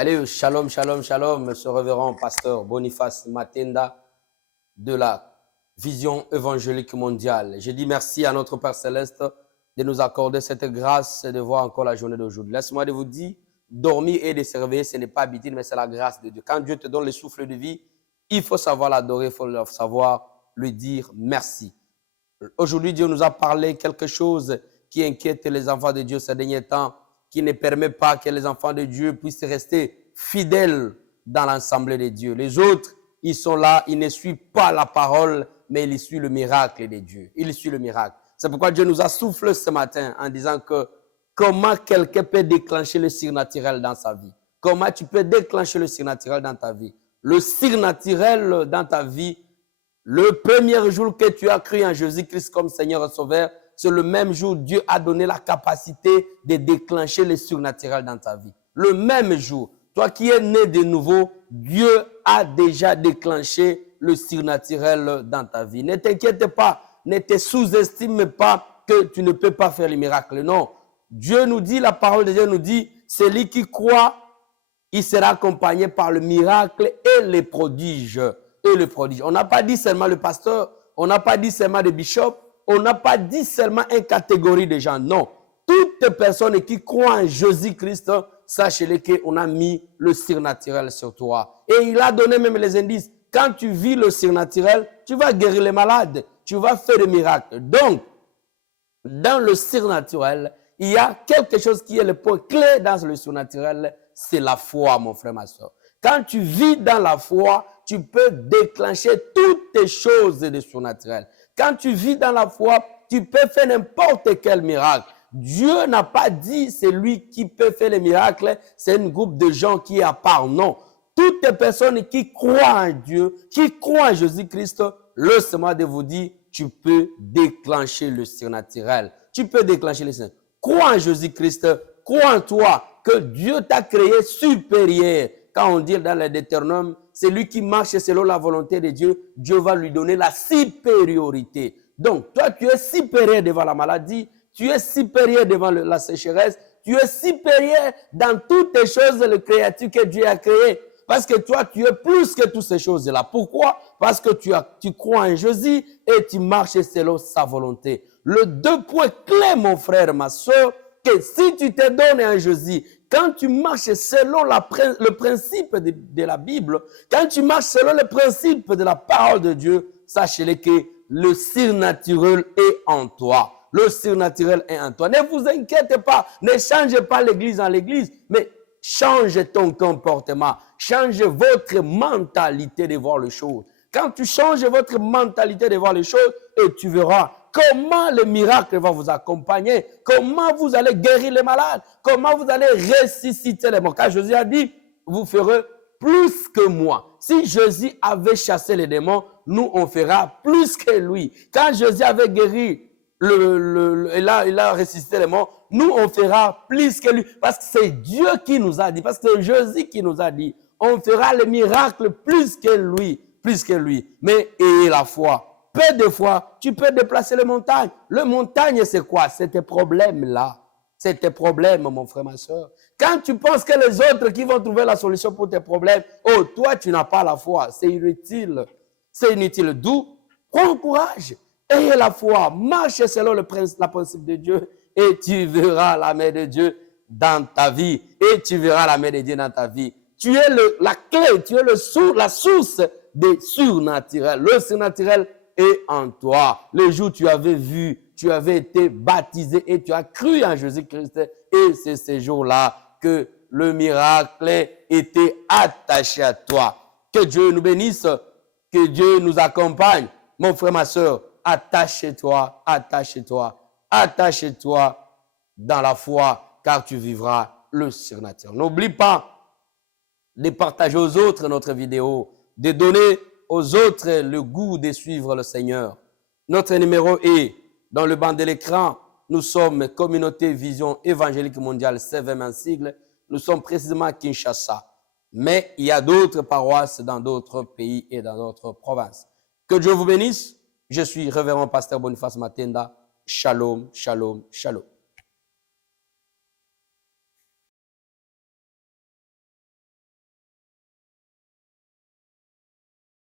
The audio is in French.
Allez, shalom, shalom, shalom, monsieur révérend pasteur Boniface Matenda de la Vision évangélique mondiale. Je dis merci à notre Père Céleste de nous accorder cette grâce de voir encore la journée d'aujourd'hui. Laisse-moi de vous dire, dormir et de se réveiller, ce n'est pas habitude, mais c'est la grâce de Dieu. Quand Dieu te donne le souffle de vie, il faut savoir l'adorer, il faut savoir lui dire merci. Aujourd'hui, Dieu nous a parlé quelque chose qui inquiète les enfants de Dieu ces derniers temps, qui ne permet pas que les enfants de Dieu puissent rester fidèles dans l'assemblée de Dieu. Les autres, ils sont là, ils ne suivent pas la parole, mais ils suivent le miracle de Dieu. Ils suivent le miracle. C'est pourquoi Dieu nous a soufflé ce matin en disant que comment quelqu'un peut déclencher le surnaturel dans sa vie. Comment tu peux déclencher le surnaturel dans ta vie. Le surnaturel dans ta vie, le premier jour que tu as cru en Jésus-Christ comme Seigneur et Sauveur, c'est le même jour Dieu a donné la capacité de déclencher le surnaturel dans ta vie. Le même jour, toi qui es né de nouveau, Dieu a déjà déclenché le surnaturel dans ta vie. Ne t'inquiète pas, ne te sous-estime pas que tu ne peux pas faire les miracles. Non, Dieu nous dit, la parole de Dieu nous dit, celui qui croit, il sera accompagné par le miracle et les prodiges. On n'a pas dit seulement le pasteur, on n'a pas dit seulement le bishop, on n'a pas dit seulement une catégorie de gens. Non, toutes personnes qui croient en Jésus-Christ, sachez-le qu'on a mis le surnaturel sur toi. Et il a donné même les indices. Quand tu vis le surnaturel, tu vas guérir les malades, tu vas faire des miracles. Donc, dans le surnaturel, il y a quelque chose qui est le point clé dans le surnaturel, c'est la foi, mon frère, ma soeur. Quand tu vis dans la foi, tu peux déclencher toutes les choses de surnaturel. Quand tu vis dans la foi, tu peux faire n'importe quel miracle. Dieu n'a pas dit c'est lui qui peut faire les miracles, c'est un groupe de gens qui est à part. Non. Toutes les personnes qui croient en Dieu, qui croient en Jésus-Christ, laissez-moi de vous dire, tu peux déclencher le surnaturel. Tu peux déclencher le surnaturel. Crois en Jésus-Christ, crois en toi, que Dieu t'a créé supérieur. Quand on dit dans le Deutéronome, c'est lui qui marche selon la volonté de Dieu, Dieu va lui donner la supériorité. Donc, toi, tu es supérieur devant la maladie, tu es supérieur devant la sécheresse, tu es supérieur dans toutes les choses, les créatures que Dieu a créées. Parce que toi, tu es plus que toutes ces choses-là. Pourquoi? Parce que tu crois en Jésus et tu marches selon sa volonté. Le deux points clés, mon frère, ma soeur, que si tu te donnes en Jésus, quand tu marches selon le principe de la Bible, quand tu marches selon le principe de la parole de Dieu, sachez-le que le surnaturel est en toi. Le surnaturel est en toi. Ne vous inquiétez pas, ne changez pas l'église en l'église, mais change ton comportement, change votre mentalité de voir les choses. Quand tu changes votre mentalité de voir les choses, et tu verras comment le miracle va vous accompagner, comment vous allez guérir les malades, comment vous allez ressusciter les morts. Car Jésus a dit, vous ferez plus que moi. Si Jésus avait chassé les démons, nous on fera plus que lui. Quand Jésus avait guéri, il a ressuscité les morts, nous on fera plus que lui. Parce que c'est Dieu qui nous a dit, parce que c'est Jésus qui nous a dit, on fera le miracle plus que lui. Mais ayez la foi. Peu de fois, tu peux déplacer les montagnes. Le montagne, c'est quoi? C'est tes problèmes-là. C'est tes problèmes, mon frère, ma soeur. Quand tu penses que les autres qui vont trouver la solution pour tes problèmes, oh, toi, tu n'as pas la foi. C'est inutile. C'est inutile. D'où, prends courage. Ayez la foi. Marche selon le principe de Dieu et tu verras la main de Dieu dans ta vie. Et tu verras la main de Dieu dans ta vie. Tu es la clé, tu es la source des surnaturels. Le surnaturel est en toi. Le jour où tu avais vu, tu avais été baptisé et tu as cru en Jésus-Christ. Et c'est ce jour-là que le miracle était attaché à toi. Que Dieu nous bénisse, que Dieu nous accompagne. Mon frère, ma soeur, attache-toi dans la foi, car tu vivras le surnaturel. N'oublie pas de partager aux autres notre vidéo, de donner aux autres le goût de suivre le Seigneur. Notre numéro est dans le banc de l'écran. Nous sommes Communauté Vision Évangélique Mondiale, CVM en sigle. Nous sommes précisément à Kinshasa. Mais il y a d'autres paroisses dans d'autres pays et dans d'autres provinces. Que Dieu vous bénisse. Je suis révérend pasteur Boniface Matenda. Shalom, shalom, shalom.